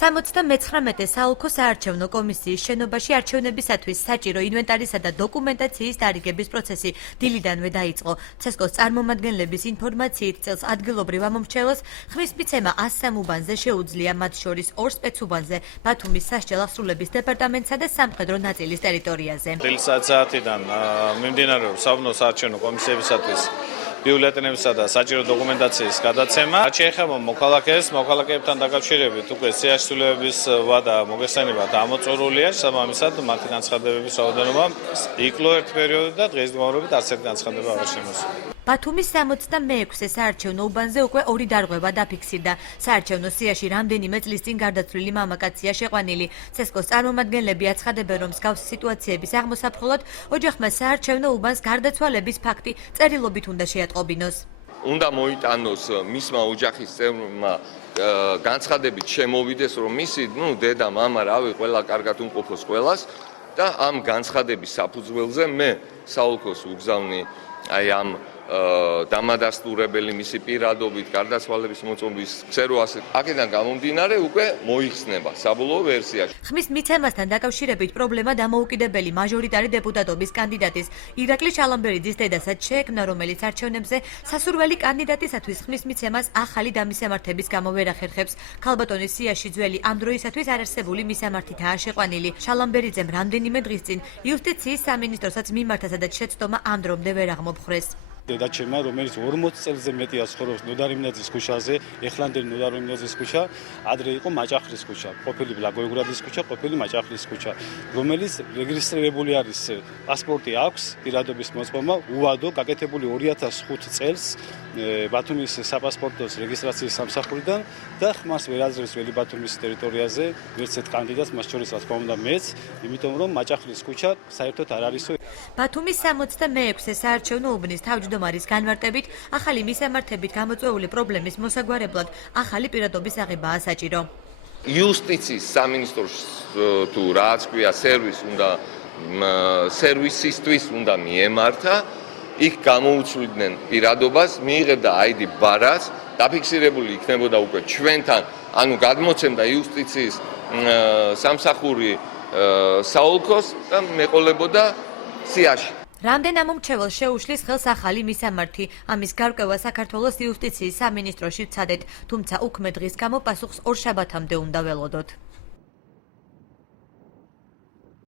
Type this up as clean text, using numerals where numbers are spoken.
79 საოლქო საარჩევნო კომისიის შენობაში არჩევნებისათვის საჭირო ინვენტარისა და დოკუმენტაციის დარიგების პროცესი დილიდანვე დაიწყო. ცესკოს წარმომადგენლების ინფორმაციით წელს ადგილობრივ ამომრჩეველს ხმის მიცემა 103 უბანზე შეუძლია, მათ შორის 2 სპეცუბანზე, ბათუმის სასჯელ აღსრულების დეპარტამენტსა და სამხედრო ნაწილის ტერიტორიაზე. საათიდან მიმდინარეობს საუბნო საარჩევნო კომისიებისათვის ბიულეტენებისა და საჭირო დოკუმენტაციის გადაცემა. შეეხება მოქალაქეებთან დაკავშირებით უკვე სიაშვილეების ვადა მოგესალმება დამოწურულია, შესაბამისად მათი განცხადებების რაოდენობა იკლო ერთ პერიოდში და დღესდღეობით არც ერთ განცხადება არ შემოსულა. ბათუმის 66-ე საარჩევნო უბანზე უკვე 2 დარღვევა დაფიქსირდა. საარჩევნო სიაში რამდენიმე წლის წინ გარდაცვლილი მამაკაცია შეყვანილი. ცესკოს წარმომადგენლები აცხადებენ, რომ მსგავსი სიტუაციების აღმოსაფრთხებლად ოჯახმა საარჩევნო უბანს გარდაცვალების ფაქტი წერილობით უნდა შეატყობინოს. უნდა მოიტანოს მისმა ოჯახის წევრმა განცხადებით შემოვიდეს, რომ მისი დედა, მამა, რავი, ყველა კარგად უმყოფოს ყველას და ამ განცხადების საფუძველზე მე საოლქოს უგზავნი ამ დამადასტურებელი მისი პირადობით გარდაცვალების მოწმობის ქსეროას. აქედან გამომდინარე უკვე მოიხსნება საბოლოო ვერსიაში. ხმის მიცემასთან დაკავშირებით პრობლემა დამოუკიდებელი მაჟორიტარი დეპუტატობის კანდიდატის ირაკლი ჩალამბერიძის დედასაც შეექმნა, რომელიც არჩევნებზე სასურველი კანდიდატისათვის ხმის მიცემას ახალი დამისამართების გამო ვერ ახერხებს. ქალბატონის სიაში ძველი ამ დროისათვის არარსებული მისამართითაა შეყვანილი. ჩალამბერიძემ რამდენიმე დღის წინ იუსტიციის სამინისტროსაც მიმართა, სადაც შეცდომა ამ დრომდე ვერ აღმოფხვრეს. დედაჩემმა, რომელიც 40 წელზე მეტია ცხოვრობს ნოდარიმნაძის ქუჩაზე, ეხლანდელი ნოდარიმნაძის ქუჩა, ადრე იყო მაჭახლის ქუჩა, ყოფილი ბლაგოეგრადის ქუჩა, ყოფილი მაჭახლის ქუჩა, რომელიც რეგისტრირებული არის, პასპორტი აქვს, პირადობის მოწმობა, უადო გაკეთებული 2005 წელს ბათუმის საპასპორტოს რეგისტრაციის სამსახურიდან და ხმას ვერ აძლევს ველი ბათუმის ტერიტორიაზე ვერც ერთ კანდიდატს, მას შორის რა თქმა უნდა მეც, იმიტომ რომ მაჭახლის ქუჩა საერთოდ არ არისო. ბათუმის 66-ე საარჩევნო უბნის თავმჯდომარის განმარტებით, ახალი მისამართებით გამოწვეული პრობლემის მოსაგვარებლად ახალი პირადობის აღებაა საჭირო. იუსტიციის სამინისტროს თუ რაც ქვია სერვისისთვის უნდა მიემართა, იქ გამოუცვლიდნენ პირადობას, მიიღებდა ID ბარას, დაფიქსირებული იქნებოდა უკვე ჩვენთან, ანუ გადმოცემდა იუსტიციის სამსახური საოლქოს და მეყოლებოდა სიაში. რამდენ ამომრჩეველს შეუშლის ხელს ახალი მისამართი, ამის გარკვევა საქართველოს იუსტიციის სამინისტროში ვცადეთ, თუმცა უქმე დღის გამო პასუხს ორშაბათამდე უნდა ველოდოთ.